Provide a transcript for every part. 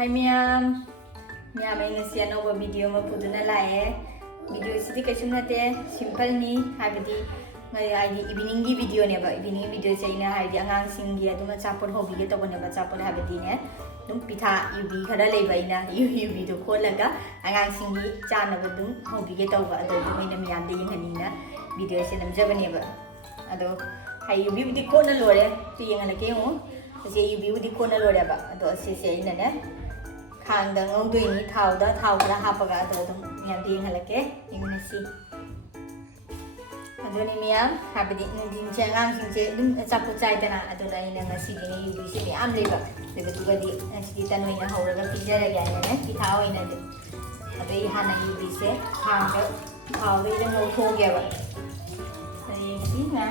Hai Miam, Miam ini nasi anova video ma puduna lae. Video sidi kaisun nate simple ni habidi ngai evening gi video ne ba evening video chaina haidi angang singi aduma chapor hobi ge tobone ba chapor habidi ne dum pitha ubi khara leiba ina ubi do kholaga angang singi chana ba dum hobi ge toba ado dum ina miam de yengani na video se nam jabane ba ado hai ubi di khona lore pi yengana ke ho ase ubi di khona lore ba ado se se ina ne khang da ngong dui ni thau da thau la hapaga ado dum miam de yengala ke yengana si adoni miam habidi din changang singse dum chapu chai dana adona ina ngasi ni yubi se mi am leba leba tu gadi ngasi tan ina hauraga pijara ga ne ki thau ina de adai hana yubi se khang ga thau de de ngau thong ge ba ai si na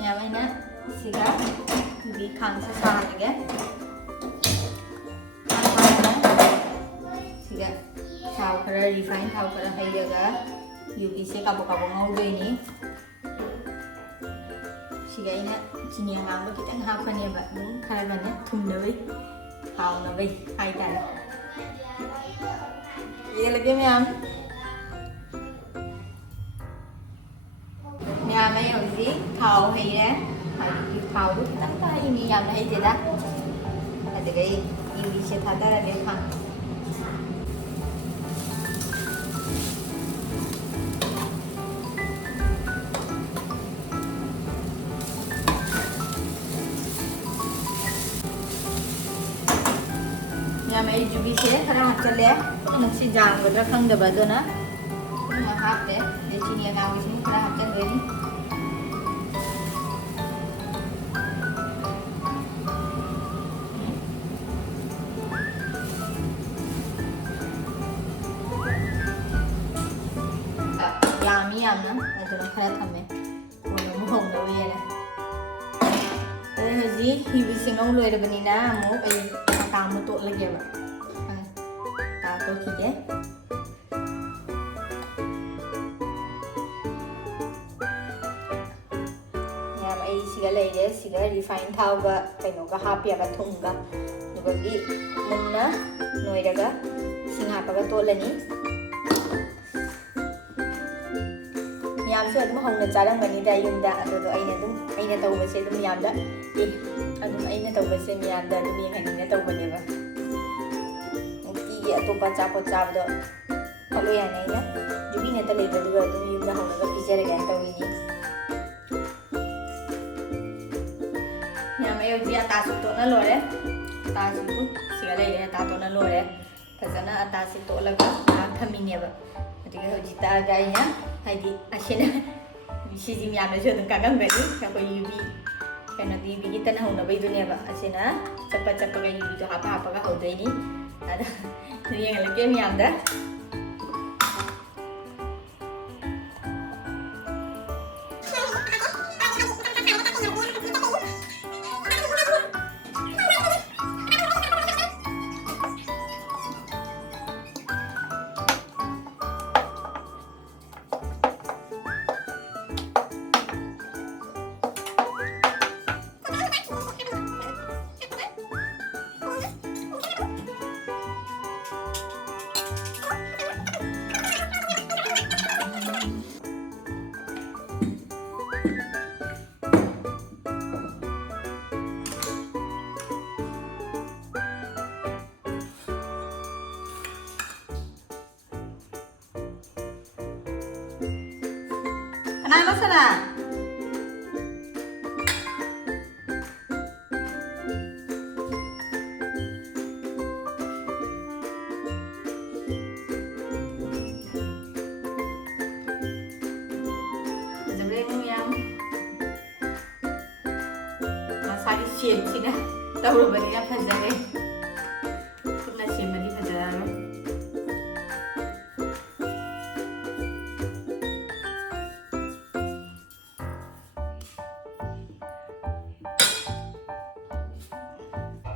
miam ina siga yubi khang sa sa ge thau khara refine thau khara haiyaga yubi se kabo kabo ngaudoi ni siga ina chini ngang ba kitang hapane ba dum khara bane thum na bai thau na bai hai ta ye lage miam miam ai hoji thau hai re hai ki thau du kitang ta hi mi yam hai je da adagai yubi se thada ra le khang मैं जुबी से खरा हाथ चले नक्सी जाम गदर खंग दबा दो ना मैं हाथ दे चीनी गाँव से खरा हाथ चल गई यामी याम ना अदर खरा थमे वो मुहंग दबे ना जी हिबी सिंगों लोए दबनी ना मो पे तामु तो लगे बा ता तो ठीक है याम आई सिगा लेरे सिगा रिफाइन थाव गा कइनो गा हापिया गा थुम गा दुगि मुन्ना नोइरगा सिंगा पगा तोलनी याम से अदम होंना चारंग बनी दा युमदा अदो अइना तौबसे अदम यामदा ए अदम अइना तौबसे मियामदा अदम यंगहनिना तौबनेबा मुक्ति अतोपा चापो चाबदो खलो यानैना जुबीना त लेबदुगा अदम युमदा होंगा पिजरगा तौइनी याम एउजी अतासु तोना लोरे तासु सिगा लेरे अता तोना लोरे फजना अतासु तोलगा थमिनेबा अदुगा होजि ता गाइना हाइदि असेना सिजि मियामना जो दं कागम गनि खको युबी कनो दी बिगी तना होना बैदुनेबा असेना चप्पा चप्पा गा युबी तो हापा हापा गा होदैनि अदा रियंग लगे मियामदा Kenapa sana? Sebenarnya yang masih siap sih dah. Tahu banyak fajar. Pernah siap bagi fajar.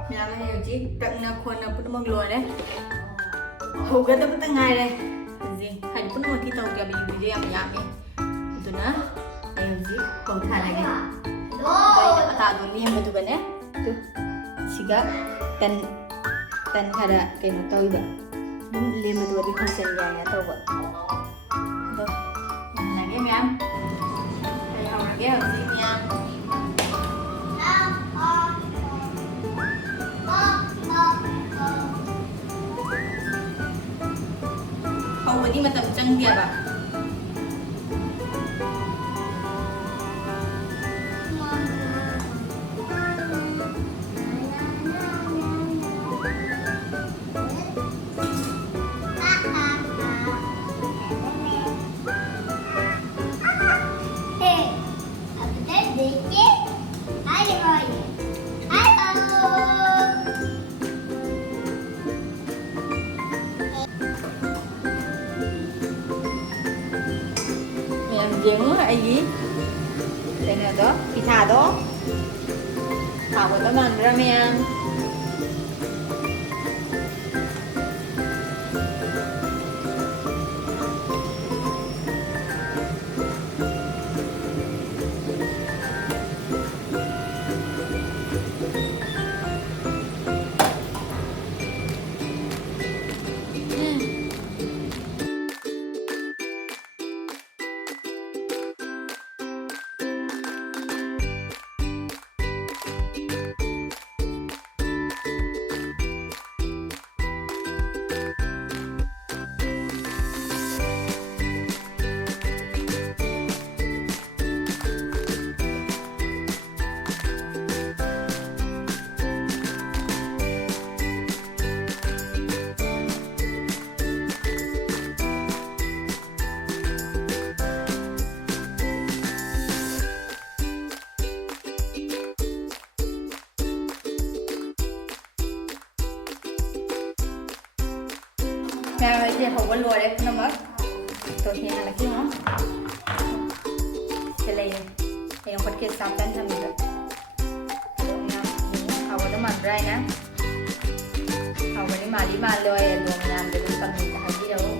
Miam hai hoji takna khona pun manglore hoga da pata ngai re ji hai pun moti tau ga bi video yam yam ꯑꯗꯨꯅ ꯑꯩ ꯍꯧꯖꯤꯛ ꯄꯣꯡꯊꯥꯔꯒꯦ ꯑꯗꯩ ꯑꯇꯥꯗꯣ ꯂꯦꯝꯕꯗꯨꯒꯅꯦ ꯑꯗꯨ ꯁꯤꯒ ꯇꯟ ꯈꯔ ꯀꯩꯅꯣ ꯇꯧꯏꯕ ꯑꯗꯨꯝ ꯂꯦꯝꯕꯗꯨꯒꯗꯤ hostel ꯌꯥꯏꯅ ꯇꯧꯕ ꯑꯗꯣ ꯌꯦꯡꯉꯒꯦ ꯃꯌꯥꯝ ꯀꯩ ꯍꯧꯔꯒꯦ ꯍꯧꯖꯤꯛ ꯃꯌꯥꯝ ꯍꯧꯕꯗꯤ ꯃꯇꯝ ꯆꯪꯗꯦꯕ ꯌꯦꯡꯉꯨ ꯑꯩꯒꯤ ꯀꯩꯅꯣꯗꯣ ꯄꯤꯊꯥꯗꯣ ꯍꯥꯎꯒꯗꯕ ꯃꯥꯟꯕ꯭ꯔꯥ ꯃꯌꯥꯝ ꯃꯌꯥꯝꯁꯦ ꯍꯧꯕ ꯂꯣꯏꯔꯦ ꯄꯨꯝꯅꯃꯛ ꯇꯣꯁꯤ ꯍꯜꯂꯛꯈꯤ ꯌꯦꯡꯉꯣ ꯁꯤ ꯂꯩꯔꯦ ꯍꯌꯦꯡ ꯍꯣꯠꯀꯦ ꯆꯥꯛꯇꯟ ꯊꯝꯃꯤꯕ ꯑꯗꯣ ꯃꯌꯥꯝ ꯍꯥꯎꯒꯗꯕ ꯃꯥꯟꯕ꯭ꯔꯥ ꯍꯥꯏꯅ ꯍꯥꯎꯒꯅꯤ ꯃꯥꯜꯂꯤ ꯃꯥꯜꯂꯣꯏ ꯑꯗꯣ ꯃꯌꯥꯝꯗ ꯑꯗꯨꯝ ꯀꯃꯦꯟꯇ ꯍꯥꯏꯕꯤꯔꯛꯎ